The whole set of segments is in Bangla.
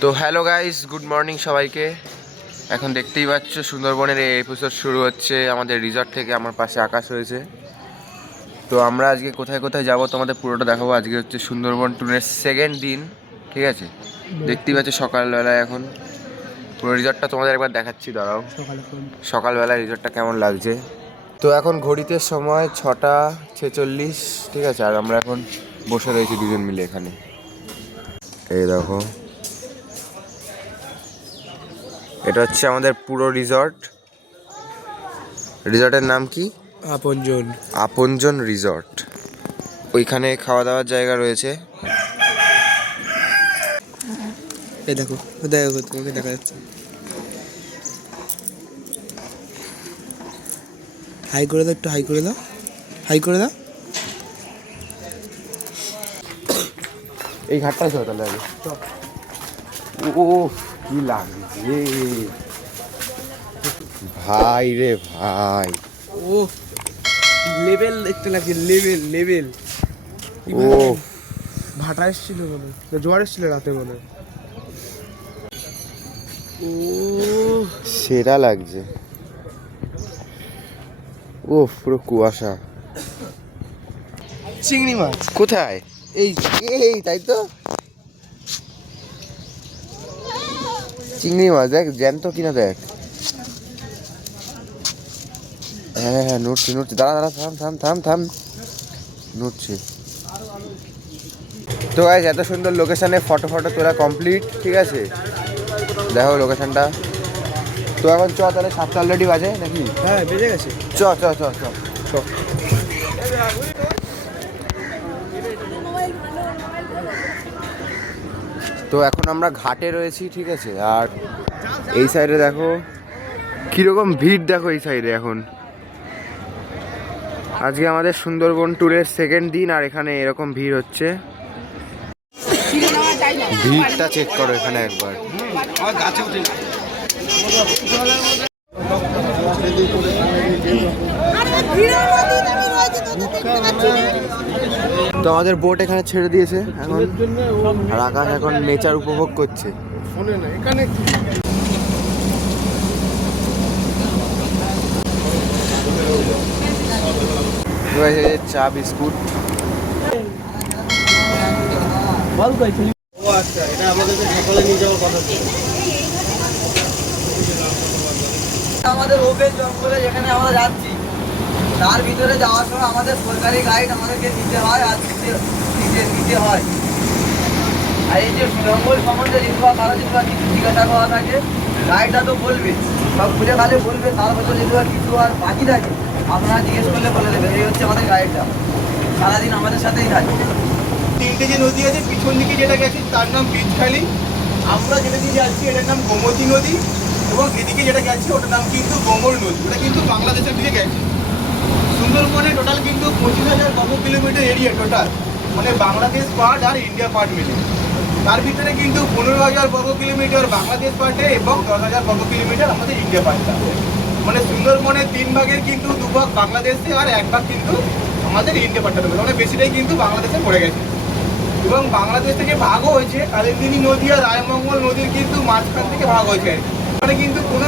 তো হ্যালো গাইস, গুড মর্নিং সবাইকে। এখন দেখতেই পাচ্ছ সুন্দরবনের এই এপিসোড শুরু হচ্ছে আমাদের রিসর্ট থেকে। আমার পাশে আকাশ রয়েছে। তো আমরা আজকে কোথায় কোথায় যাব তোমাদের পুরোটা দেখাবো। আজকে হচ্ছে সুন্দরবন ট্যুরের সেকেন্ড দিন, ঠিক আছে? দেখতেই পাচ্ছ সকালবেলায় এখন পুরো রিসর্টটা তোমাদের একবার দেখাচ্ছি, দাঁড়াও। সকালবেলা রিসর্টটা কেমন লাগছে। তো এখন ঘড়িতে সময় 6:46, ঠিক আছে? আর আমরা এখন বসে রয়েছি দুজন মিলে এখানে। এই দেখো, এটা হচ্ছে আমাদের পুরো রিসর্ট। রিসর্টের নাম কি? আপনজন রিসর্ট। ওইখানে খাওয়া দাওয়ার জায়গা রয়েছে। এই দেখো, দেখো তোমাকে দেখা যাচ্ছে। হাই করে দাও, একটু হাই করে দাও, হাই করে দাও। এই ঘাটটা চল তাহলে আগে। ও কি লাগছে ভাই রে ভাই, ও লেভেল দেখতে লাগছে, লেভেল লেভেল। ও ভাটা এসেছিল বলে, জোয়ার এসেছিল রাতে বলে। ও সেরা লাগছে। ও পুরো কুয়াশা। চিংড়ি মাছ কোথায়? এই এই তাই তো, চিংড়ি মাছ দেখ, জ্যান্ত কিনা দেখ। হ্যাঁ হ্যাঁ, নড়ছে নড়ছে, দাঁড়া দাঁড়া, থাম থাম থাম থাম, নড়ছে। তো গাইস, এত সুন্দর লোকেশনে ফটো তোলা কমপ্লিট, ঠিক আছে? দেখো লোকেশনটা। তো এখন চ তাহলে, 7টা অলরেডি বাজে নাকি? হ্যাঁ বেজে গেছে। চ চ চ চ চ। তো এখন আমরা ঘাটে রয়েছি, ঠিক আছে? আর এই সাইডে দেখো কীরকম ভিড়, দেখো এই সাইডে এখন। আজকে আমাদের সুন্দরবন ট্যুরের সেকেন্ড দিন, আর এখানে এরকম ভিড় হচ্ছে। ভিড়টা চেক করো এখানে একবার। তো আমাদের বোট এখানে ছেড়ে দিয়েছে এখন, আর আকাশ এখন নেচার উপভোগ করছে। চা বিস্কুট। আমাদের ওপেন জঙ্গলে যেখানে আমরা যাচ্ছি, তার ভিতরে যাওয়ার সময় আমাদের সরকারি গাইড আমাদেরকে নিতে হয়, আর নিতে হয়। আর এই যে জঙ্গল সম্বন্ধে যদি কারো যদি কিছু জিজ্ঞাসা করা থাকে, গাইডটা তো বলবে, বা খুলে খালে বলবে। তার ভেতরে যদি কিছু আর বাকি থাকে, আপনারা জিজ্ঞেস করলে বলে দেবেন। এই হচ্ছে আমাদের গাইডটা, সারাদিন আমাদের সাথেই থাকে। তিনটে যে নদী আছে, পিছন দিকে যেটা গেছে তার নাম বীজখালী। আমরা যেটা দিয়ে যাচ্ছি এটার নাম গোমতী নদী, এবং এদিকে যেটা গেছে ওটার নাম কিন্তু গোমর নদী। ওটা কিন্তু বাংলাদেশের দিকে গেছে। সুন্দরবনে টোটাল কিন্তু 25,000 বর্গ কিলোমিটার এরিয়া টোটাল, মানে বাংলাদেশ পার্ট আর ইন্ডিয়া পার্ট মিলে। তার ভিতরে কিন্তু 15,000 বর্গ কিলোমিটার বাংলাদেশ পার্টে এবং 10,000 বর্গ কিলোমিটার আমাদের ইন্ডিয়া পার্টটা। মানে সুন্দরবনের 3 ভাগের কিন্তু 2 ভাগ বাংলাদেশে আর 1 ভাগ কিন্তু আমাদের ইন্ডিয়া পার্টটা রয়েছে। মানে বেশিটাই কিন্তু বাংলাদেশে পড়ে গেছে। এবং বাংলাদেশ থেকে ভাগও হয়েছে কালিন্দিনী নদী আর রায়মঙ্গল নদীর কিন্তু মাঝখান থেকে ভাগ হয়েছে। মানে কিন্তু কোনো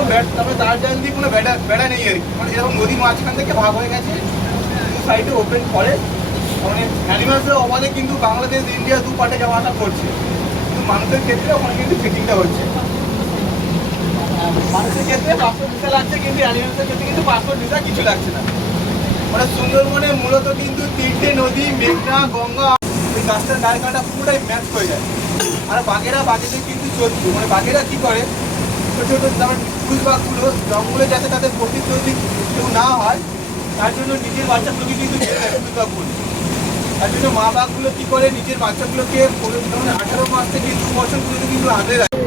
তার জাল দিয়ে কোনো বেড়া নেই আর কি। মানে যেরকম নদীর মাঝখান থেকে ভাগ হয়ে গেছে, দু সাইডে ওপেন ফরেস্ট। মানে অ্যানিমালসের অবাধে কিন্তু বাংলাদেশ ইন্ডিয়া 2 পার্টে যাওয়া আসা করছে। কিন্তু মানুষের ক্ষেত্রে ওখানে কিন্তু চেকিংটা হচ্ছে। মানুষের ক্ষেত্রে পাসপোর্ট ভিসা লাগছে, কিন্তু অ্যানিমালসের ক্ষেত্রে কিন্তু পাসপোর্ট ভিসা কিছু লাগছে না। মানে সুন্দরবনে মূলত কিন্তু 3টে নদী, মেঘনা, গঙ্গা, ওই গাছটার ডাল কাটা পুরোটাই ম্যাচ হয়ে যায়। আর বাঘেদের কিন্তু চলছে। মানে বাঘেরা কী করে, ছোটো ছোটো যেমন পুরুষ বাঘগুলো জঙ্গলে যাতে তাদের প্রতিদ্বন্দ্বী কেউ না হয়, তার জন্য নিজের বাচ্চাগুলোকে কিন্তু ছেড়ে দেয় পুরুষ বাঘগুলো। তার জন্য মা বাঘগুলো কী করে, নিজের বাচ্চাগুলোকে 18 মাস থেকে 2 বছর পর্যন্ত কিন্তু আঁকড়ে রাখে।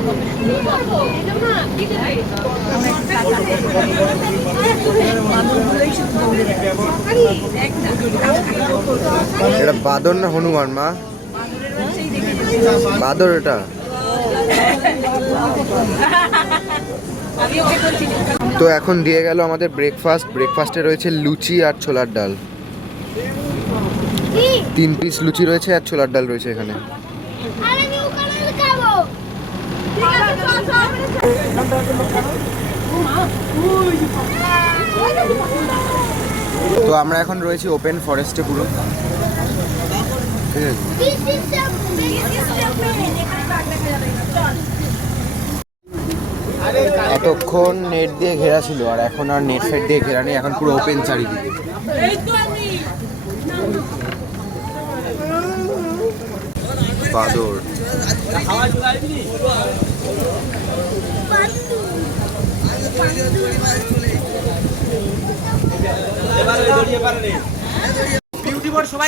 এটা বাদর না হনুমান মা? বাদর এটা। তো এখন দিয়ে গেল আমাদের ব্রেকফাস্টে রয়েছে লুচি আর ছোলার ডাল। 3 পিস লুচি রয়েছে আর ছোলার ডাল রয়েছে এখানে। তো আমরা এখন রয়েছি ওপেন ফরেস্টে পুরো, ঠিক আছে। এতক্ষণ নেট দিয়ে ঘেরা ছিল আর এখন আর নেট ফেট দিয়ে ঘেরা নেই, এখন পুরো ওপেন চারিদিকে। বাদর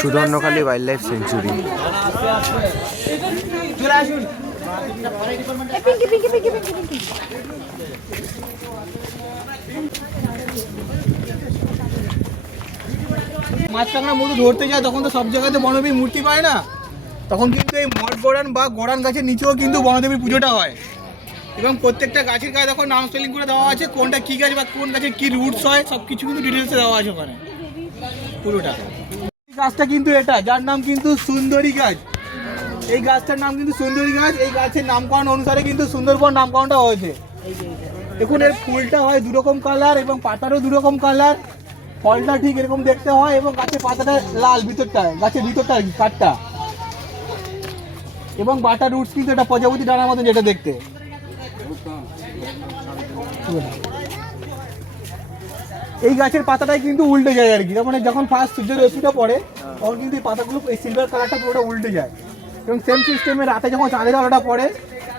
সুধর্ণখালী ওয়াইল্ড লাইফ সেঞ্চুরি। মাছ কাঁকড়া মধু ধরতে যায় তখন তো সব জায়গাতে বনদেবীর মূর্তি পায় না, তখন কিন্তু এই মঠ গড়ান বা গড়ান গাছের নিচেও কিন্তু বনদেবীর পুজোটা হয়। এবং প্রত্যেকটা গাছের গায়ে তখন নাম স্পেলিং করে দেওয়া আছে, কোনটা কী গাছ বা কোন গাছের কী রুটস হয় সব কিছু কিন্তু ডিটেলসে দেওয়া আছে ওখানে পুরোটা। এই গাছটা কিন্তু এটা, যার নাম কিন্তু সুন্দরী গাছ। এই গাছটার নাম কিন্তু সুন্দরী গাছ। এই গাছের নামকরণ অনুসারে কিন্তু সুন্দরবন নামকরণটা হয়েছে। দেখুন এর ফুলটা হয় দুরকম কালার এবং পাতারও দুরকম কালার, ফলটা ঠিক এরকম দেখতে হয় এবং গাছের পাতাটা লাল ভিতরটা, গাছের ভিতরটা আর কি কাঠটা। এবং বাটার রুটস কিন্তু এটা প্রজাপতি ডানার মতো যেটা দেখতে। এই গাছের পাতাটাই কিন্তু উল্টে যায় আর কি, মানে যখন ফার্স্ট সূর্যের রশ্মিটা পড়ে তখন কিন্তু এই পাতাগুলো এই সিলভার কালারটা পুরোটা উল্টে যায়। এবং সেম সিস্টেমে রাতে যখন চাঁদের আলোটা পড়ে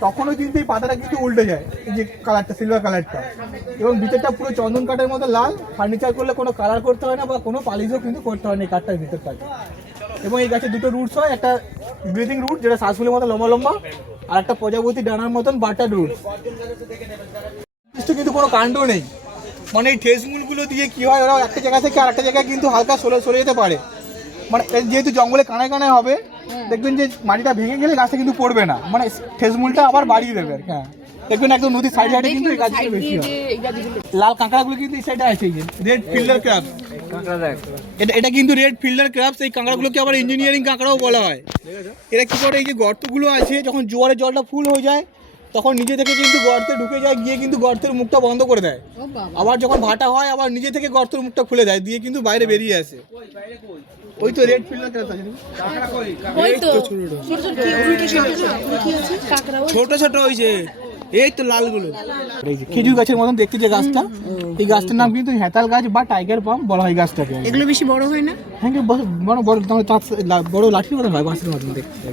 তখনও কিন্তু এই পাতাটা কিন্তু উল্টে যায়, এই যে কালারটা সিলভার কালারটা। এবং ভিতরটা পুরো চন্দন কাঠের মতো লাল, ফার্নিচার করলে কোনো কালার করতে হয় না বা কোনো পালিশও কিন্তু করতে হয় না এই কাঠটার ভিতরটাকে। এবং এই গাছে দুটো রুটস হয়, একটা ব্রিদিং রুট যেটা শ্বাসফুলের মতো লম্বা লম্বা, আর একটা প্রজাপতি ডানার মতন বাটার রুট। কিন্তু কোনো কাণ্ড নেই, মানে এই ঠেসমূলগুলো দিয়ে কী হয় ওরা একটা জায়গা থেকে আরেকটা জায়গায় কিন্তু হালকা সরে যেতে পারে। মানে যেহেতু জঙ্গলে কানায় কানায় হবে, দেখবেন যে মাটিটা ভেঙে গেলে গাছটা কিন্তু পড়বে না, মানে ঠেসমূলটা আবার বাড়িয়ে দেবে আর কি। হ্যাঁ দেখবেন একদম নদীর সাইডে কিন্তু এই গাছগুলো বেশি হয়। লাল কাঁকড়াগুলো কিন্তু এই সাইডে আছে, রেড ফিল্ডার ক্রাবস। এটা কিন্তু রেড ফিল্ডার ক্রাবস। এই কাঁকড়াগুলোকে আবার ইঞ্জিনিয়ারিং কাঁকড়াও বলা হয়। এরা কী করে, এই যে গর্তগুলো আছে যখন জোয়ারের জলটা ফুল হয়ে যায় তখন নিজে থেকে কিন্তু গর্তে ঢুকে যায়, গিয়ে কিন্তু গর্তের মুখটা বন্ধ করে দেয়। আবার যখন ভাটা হয় আবার নিজে থেকে গর্তের মুখটা খুলে দেয়, দিয়ে কিন্তু বাইরে বেরিয়ে আসে। ওই তো রেড ফিল্ডার ক্রাবস আছে, ছোট ছোট ওই যে এই তো লালগুলো। খেজুর গাছের মতন দেখতে যে গাছটা, এই গাছটার নাম কিন্তু হেতাল গাছ বা টাইগার পাম বলা হয় গাছটাকে। এগুলো বেশি বড় হয় না? হ্যাঁ বড় বড় বড় লাঠির মতন হয়, বাঁশের মতন দেখতে,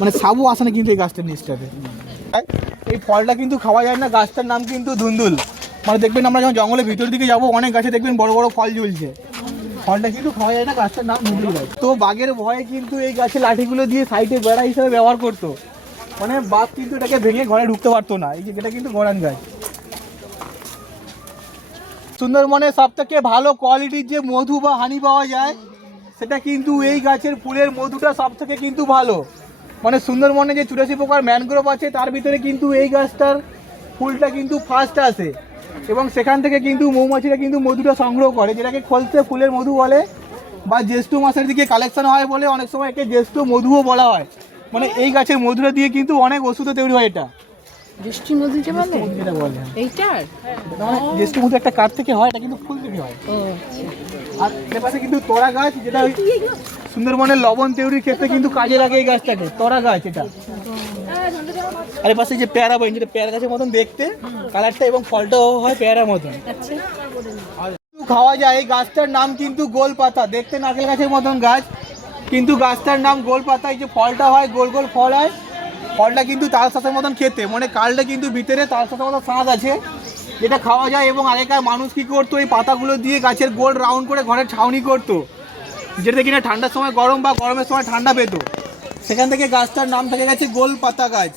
মানে সাবু আসে না কিন্তু এই গাছটার নিচটাতে। এই ফলটা কিন্তু খাওয়া যায় না, গাছটার নাম কিন্তু ধুন্দুল। মানে দেখবেন আমরা যখন জঙ্গলের ভিতর দিকে যাবো অনেক গাছে দেখবেন বড় বড় ফল ঝুলছে, ফলটা কিন্তু খাওয়া যায় না, গাছটার নাম ধুন্দুল গাছ। তো বাঘের ভয়ে কিন্তু এই গাছের লাঠিগুলো দিয়ে সাইডে বেড়া হিসেবে ব্যবহার করতো, মানে বাঘ কিন্তু এটাকে ভেঙে ঘরে ঢুকতে পারতো না। এই যে এটা কিন্তু গড়ান গাছ। সুন্দরবনে সব থেকে ভালো কোয়ালিটির যে মধু বা হানি পাওয়া যায় সেটা কিন্তু এই গাছের ফুলের মধুটা সব থেকে কিন্তু ভালো। মানে সুন্দরবনে যে 84 প্রকার ম্যানগ্রোভ আছে তার ভিতরে কিন্তু এই গাছটার ফুলটা কিন্তু ফার্স্ট আসে। এবং সেখান থেকে কিন্তু মৌমাছিরা কিন্তু মধুটা সংগ্রহ করে, যেটাকে খলসে ফুলের মধু বলে, বা জ্যৈষ্ঠ মাসের দিকে কালেকশন হয় বলে অনেক সময় একে জ্যৈষ্ঠ মধুও বলা হয়। মানে এই গাছের মধুটা দিয়ে কিন্তু অনেক ওষুধও তৈরি হয়। এটা জ্যৈষ্ঠ মধু যেটা বলে, এইটার মানে জ্যৈষ্ঠ মধু একটা কাঠ থেকে হয়, এটা কিন্তু ফুল থেকে হয়। আর এর পাশে কিন্তু তোরা গাছ, যেটা সুন্দরবনের লবণ তৈরির ক্ষেত্রে কিন্তু কাজে লাগে এই গাছটাকে, তোরা গাছ এটা। আর এর পাশে যে পেয়ারা বইন, যেটা পেয়ারা গাছের মতন দেখতে কালারটা, এবং ফলটাও হয় পেয়ারার মতন, খাওয়া যায়। এই গাছটার নাম কিন্তু গোল পাতা, দেখতে নারকেল গাছের মতন গাছ, কিন্তু গাছটার নাম গোল পাতা। এই যে ফলটা হয় গোল গোল ফল হয়, ফলটা কিন্তু তাল শাঁসের মতন খেতে, মানে কালটা কিন্তু ভিতরে তাল শাঁসের মতন শাঁস আছে যেটা খাওয়া যায়। এবং আগেকার মানুষ কী করতো, এই পাতাগুলো দিয়ে গাছের গোল রাউন্ড করে ঘরের ছাউনি করতো, যেটা কিনা ঠান্ডার সময় গরম বা গরমের সময় ঠান্ডা পেত। সেখান থেকে গাছটার নাম থেকে গেছে গোল পাতা গাছ।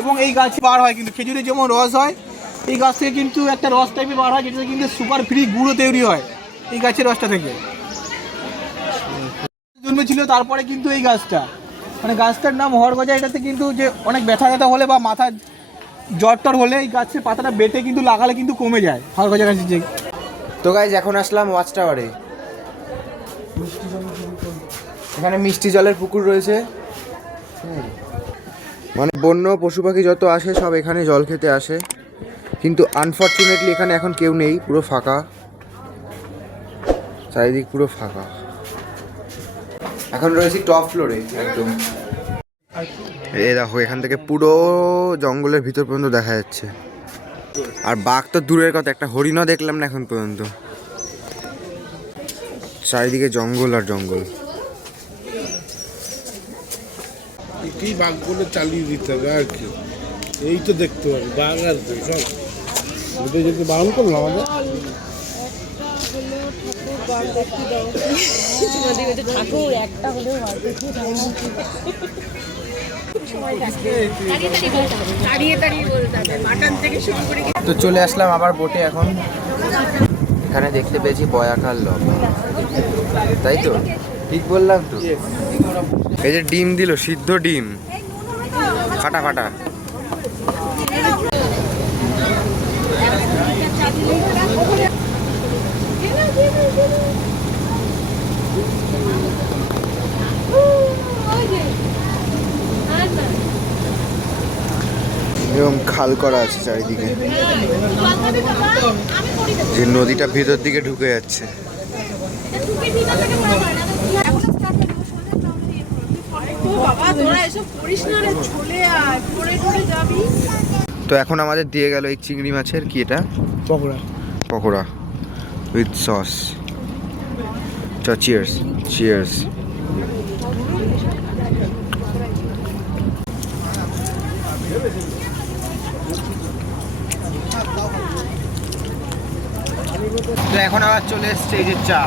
এবং এই গাছ বার হয় কিন্তু খেজুরের যেমন রস হয়, এই গাছ থেকে কিন্তু একটা রস টাইপের বার হয়, যেটাতে কিন্তু সুপার ফ্রি গুঁড়ো তৈরি হয় এই গাছের রসটা থেকে। জন্মেছিল তারপরে কিন্তু এই গাছটা, মানে গাছটার নাম হরগজা। এটাতে কিন্তু যে অনেক ব্যথা হলে বা মাথা জ্বর টর হলে এই গাছের পাতাটা বেটে কিন্তু লাগালে কিন্তু কমে যায় হালকা জায়গা যে। তো গাইজ এখন আসলাম ওয়াচ টাওয়ারে। এখানে মিষ্টি জলের পুকুর রয়েছে, মানে বন্য পশু পাখি যত আসে সব এখানে জল খেতে আসে, কিন্তু আনফর্চুনেটলি এখানে এখন কেউ নেই, পুরো ফাঁকা, চারিদিক পুরো ফাঁকা। এখন রয়েছি টপ ফ্লোরে একদম। এই দেখো এখান থেকে পুরো জঙ্গলের ভিতর পর্যন্ত দেখা যাচ্ছে। আর বাঘ তো দূরের কথা, একটা হরিণও দেখলাম না এখন পর্যন্ত। চারিদিকে জঙ্গল আর জঙ্গল। এই বাঘগুলো চালিয়ে দিতে হবে আর কি, এই তো দেখতে হবে বাঘ আর কি সব ওদের যদি বারণ করলো আমাদের। তো চলে আসলাম আবার বোটে এখন। এখানে দেখতে পেয়েছি বয়াকার লব, তাই তো ঠিক বললাম তো? এই যে ডিম দিল, সিদ্ধ ডিম, ফাটা ফাটা। এবং খাল করা আছে চারিদিকে, যে নদীটা ভেতর দিকে ঢুকে যাচ্ছে। তো এখন আমাদের দিয়ে গেল এই চিংড়ি মাছের কি এটা পকোড়া। Pakora with sauce. চল চিয়ার্স চিয়ার্স। তো এখন আবার চলে এসছে এই যে চা।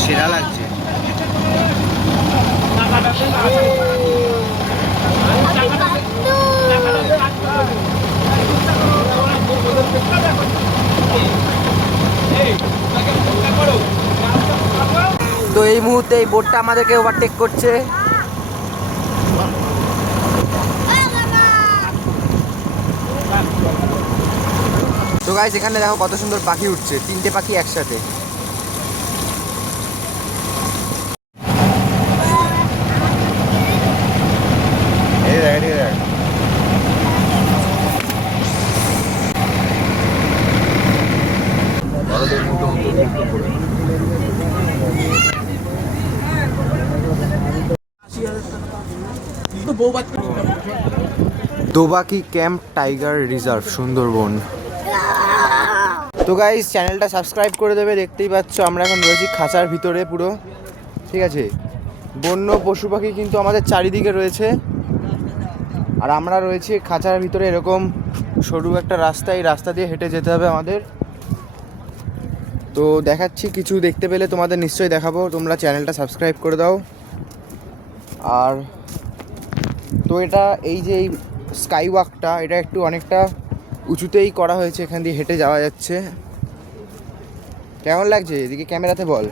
সেরা লাগছে। তো এই মুহূর্তে এই বোটটা আমাদেরকে ওভারটেক করছে। তো গাইস এখানে দেখো কত সুন্দর পাখি উঠছে, 3টে পাখি একসাথে। দোবাকি ক্যাম্প টাইগার রিজার্ভ, সুন্দরবন। তো গাইস চ্যানেলটা সাবস্ক্রাইব করে দেবে। দেখতেই পাচ্ছ আমরা এখন রয়েছি খাঁচার ভিতরে পুরো, ঠিক আছে। বন্য পশু পাখি কিন্তু আমাদের চারিদিকে রয়েছে, আর আমরা রয়েছি খাঁচার ভিতরে। এরকম সরু একটা রাস্তা, এই রাস্তা দিয়ে হেঁটে যেতে হবে আমাদের। তো দেখাচ্ছি, কিছু দেখতে পেলে তোমাদের নিশ্চয়ই দেখাবো, তোমরা চ্যানেলটা সাবস্ক্রাইব করে দাও। আর তো এটা এই যে এই স্কাই ওয়াকটা, এটা একটু অনেকটা উঁচুতেই করা হয়েছে, এখান দিয়ে হেঁটে যাওয়া যাচ্ছে। কেমন লাগছে এদিকে ক্যামেরাতে বল?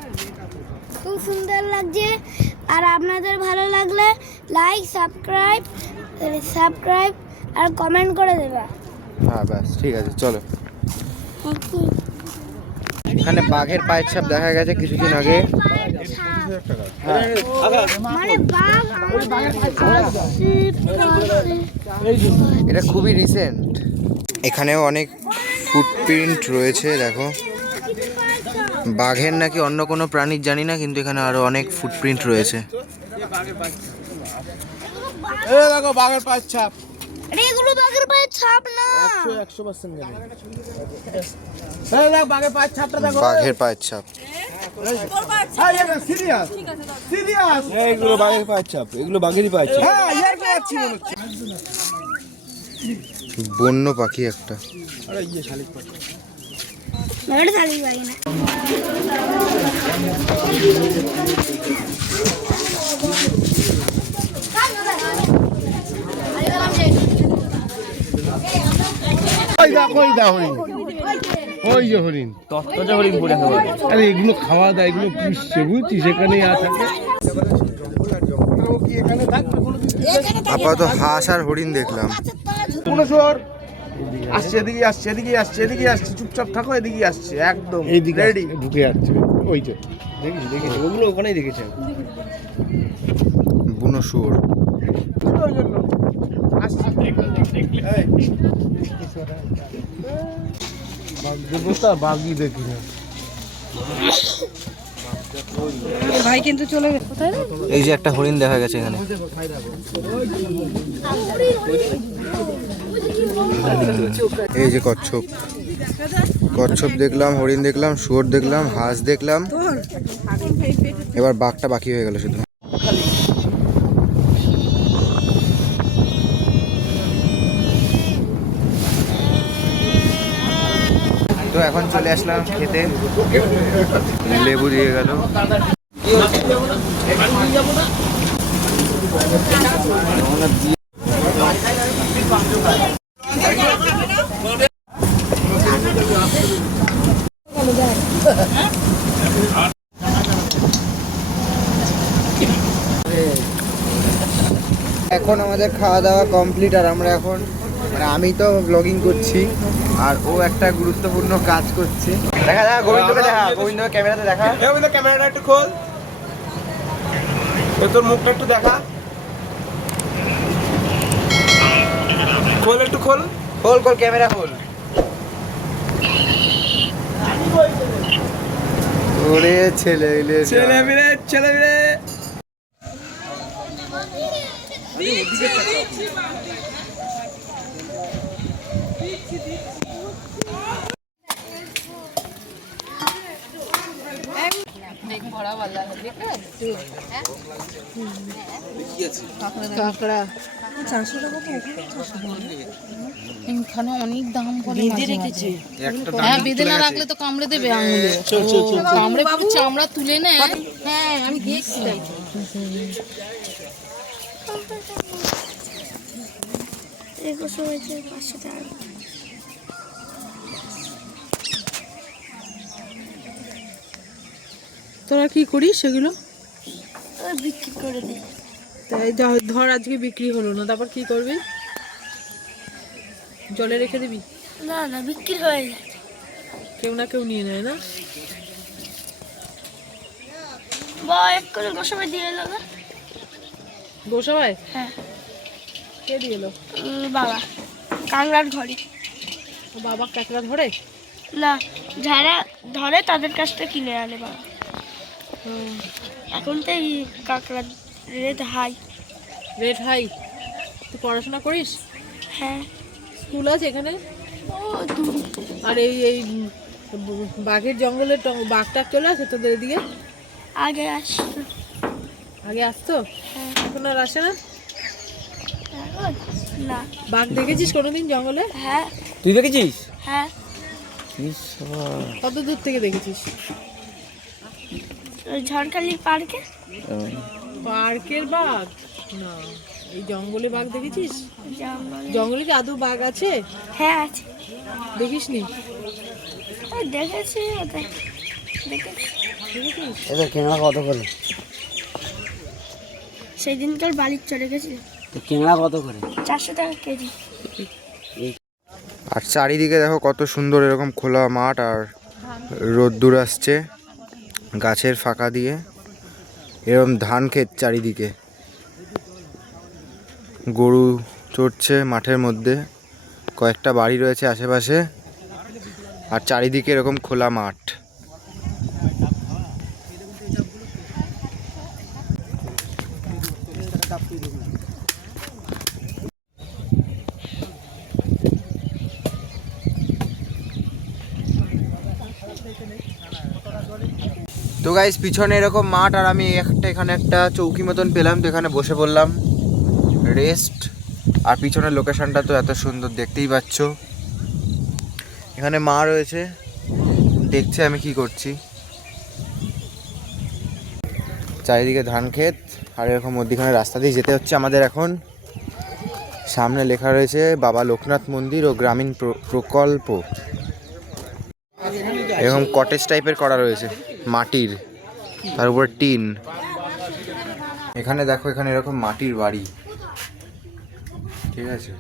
খুব সুন্দর লাগছে। আর আপনাদের ভালো লাগলে লাইক সাবস্ক্রাইব আর কমেন্ট করে দেবা। হ্যাঁ ব্যাস ঠিক আছে, চলো। এখানে বাঘের পায়ের ছাপ দেখা গেছে কিছুদিন আগে। মানে বাঘ এটা খুবই রিসেন্ট। এখানেও অনেক ফুটপ্রিন্ট রয়েছে দেখো। বাঘের নাকি অন্য কোনো প্রাণীর জানি না, কিন্তু এখানে আরো অনেক ফুটপ্রিন্ট রয়েছে। দেখো বাঘের পায়ের ছাপ, এগুলো বাঘের পায়ের ছাপ না। 100% জানি। দেখ বাঘের পায়ের ছাপটা দেখো, বাঘের পায়ের ছাপ। সিরিয়াস সিরিয়াস, এইগুলো বাঘের পায়ের ছাপ, এগুলো বাঘেরই পায়ের ছাপ। হ্যাঁ ইয়ার পাচ্ছি মনে হচ্ছে। বন্য পাখি একটা। আরে ইয়ে শালিক পাখি। মেরে শালিক পাখি না। ওই দেখো হরিণ, ওই যে হরিণ, তত্ত্বটা হরিণ পড়ে আরে এগুলো খাওয়া দাওয়া, এগুলো পুষছে বুঝছিস, সেখানেই আছে। এখানে থাকবে কোনোদিন? আপাতত হাঁস আর হরিণ দেখলাম। কোনো শোর আসছে, এদিকে আসছে, এদিকে আসছে, এদিকে আসছে, চুপচাপ থাকো, এদিকে আসছে, একদম এইদিকে রেডি। ঢুকে যাচ্ছে ওই যে দেখিস দেখিস, ওগুলো ওখানেই দেখেছি বুনো শুয়োর। ওই জন্য আসছে। দেবতা বাঘই দেখি না। ভাই কিন্তু চলে গেছে কোথায় রে? এই যে একটা হরিণ দেখা গেছে এখানে। এই যে কচ্ছপ, কচ্ছপ দেখলাম, হরিণ দেখলাম, শুয়োর দেখলাম, হাঁস দেখলাম, এবার বাঘটা বাকি হয়ে গেল শুধু। তো এখন চলে আসলাম খেতে, লেবু দিয়ে গেল। এখন আমাদের খাওয়া দাওয়া কমপ্লিট, আর আমরা এখন মানে আমি তো ব্লগিং করছি আর ও একটা গুরুত্বপূর্ণ কাজ করছে। দেখা দেখা গোবিন্দকে দেখা, গোবিন্দ ক্যামেরাতে দেখা। ক্যামেরাটা একটু খোল, তোর মুখটা একটু দেখা, খোল একটু খোল। খোল খোল ক্যামেরা খোল। ওরে ছেলে ছেলে মিলে, ছেলে মিলে। এখানে অনেক দাম বলে বেঁধে রেখেছে। হ্যাঁ বেঁধে না রাখলে তো কামড়ে দেবে আঙুলে, কামড়ে পুরো চামড়া তুলে নেয়। হ্যাঁ আমি দেখছি তাই। তোরা কি করিস সেগুলো? বিক্রি করে দিই। তাই ধর আজকে বিক্রি হলো না, তারপর কি করবি? জলে রেখে দিবি? না না, বিক্রি হয়ে যায়। কেউ না কেউ নিয়ে নেয় না? বা এক করে গোসাবাই দিয়ে এলো না? গোসাবাই? হ্যাঁ। কে দিয়ে এলো? বাবা কাংড়ার ঘরে। বাবা কাঁকড়া ধরে? না, যারা ধরে তাদের কাছ থেকে কিনে আনে বাবা। এখন তো এই কাঁকড়ার রেট হাই। Rate high? তুই পড়াশোনা করিস? হ্যাঁ। স্কুল আছে এখানে? ও দূরে। আর এই এই বাঘের জঙ্গলে বাঘটা চলে আসে তোদের এদিকে? আগে আসতো। আগে আসতো? হ্যাঁ। এখন আর আসে না? এখন না। বাঘ দেখেছিস কোনোদিন জঙ্গলে? হ্যাঁ। তুই দেখেছিস? হ্যাঁ। কত দূর থেকে দেখেছিস? ওই ঝড়খালি পার্কে। পার্কের বাঘ না, এই জঙ্গলে বাঘ দেখেছিস? জঙ্গলে। জঙ্গলে কি আদৌ বাঘ আছে? হ্যাঁ আছে। দেখিসনি? ওই দেখেছি ওদের। দেখেছি। দেখেছিস? এটা কেনা কত করে? সেই দিনকার বালির চড়ে গেছি। কেনা কত করে? 400 টাকা কেজি। আর চারিদিকে দেখো কত সুন্দর এরকম খোলা মাঠ, আর রোদ্দুর আসছে গাছের ফাঁকা দিয়ে, এরকম ধান ক্ষেত চারিদিকে, গরু চড়ছে মাঠের মধ্যে, কয়েকটা বাড়ি রয়েছে আশেপাশে, আর চারিদিকে এরকম খোলা মাঠ। তো গাইস পিছনে এরকম মাঠ, আর আমি এখানে একটা চৌকি মতন পেলাম, তো এখানে বসে পড়লাম রেস্ট। আর পিছনের লোকেশনটা তো এত সুন্দর, দেখতেই পাচ্ছ। এখানে মা রয়েছে, দেখছে আমি কি করছি। চারিদিকে ধান ক্ষেত, আর এরকম মধ্যখানে রাস্তা দিয়ে যেতে হচ্ছে আমাদের এখন। সামনে লেখা রয়েছে বাবা লোকনাথ মন্দির ও গ্রামীণ প্রকল্প। এরকম কটেজ টাইপের করা রয়েছে মাটির, তার উপর টিন। এখানে দেখো, এখানে এরকম মাটির বাড়ি, ঠিক আছে,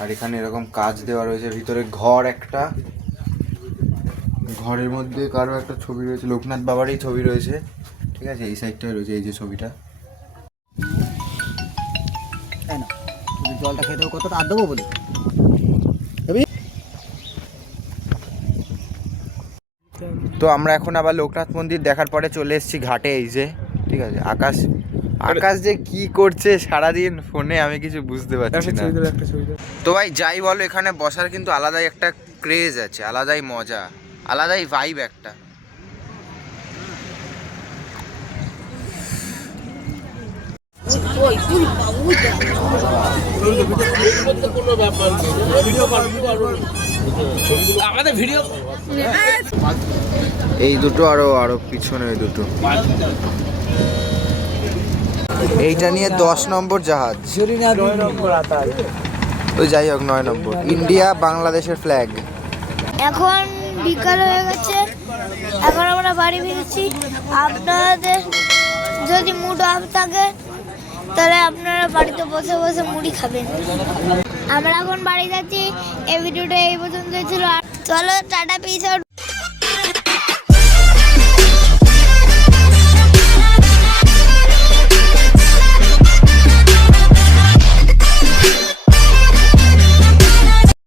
আর এখানে এরকম কাজ দেওয়া রয়েছে, ভিতরে ঘর একটা, ঘরের মধ্যে কারো একটা ছবি রয়েছে, লোকনাথ বাবারই ছবি রয়েছে, ঠিক আছে, এই সাইডটায় রয়েছে এই যে ছবিটা। তাই না, জলটা খেতেও কতটা আর দেবো বলি। তো আমরা এখন আবার লোকনাথ মন্দির দেখার পরে চলে এসেছি ঘাটে, এই যে, ঠিক আছে। আকাশ যে কি করছে সারাদিন ফোনে, আমি কিছু বুঝতে পারছি না। তো ভাই যাই বলো, এখানে বসার কিন্তু আলাদাই একটা ক্রেজ আছে, আলাদাই মজা, আলাদাই ভাইব একটা। এই দুটো আরো পিছনে ওই দুটো, এইটা নিয়ে 10 নম্বর জাহাজ, ওই যাই হোক 9 নম্বর, ইন্ডিয়া বাংলাদেশের ফ্ল্যাগ। এখন বিকাল হয়ে গেছে, এখন আমরা বাড়ি ফিরছি। আপনাদের যদি মুড অফ থাকে তাহলে আপনারা বাড়িতে বসে বসে মুড়ি খাবেন। আমরা এখন বাড়ি যাচ্ছি। এই ভিডিওটা এই পর্যন্তই ছিল। চলো টাটা, পিস আউট।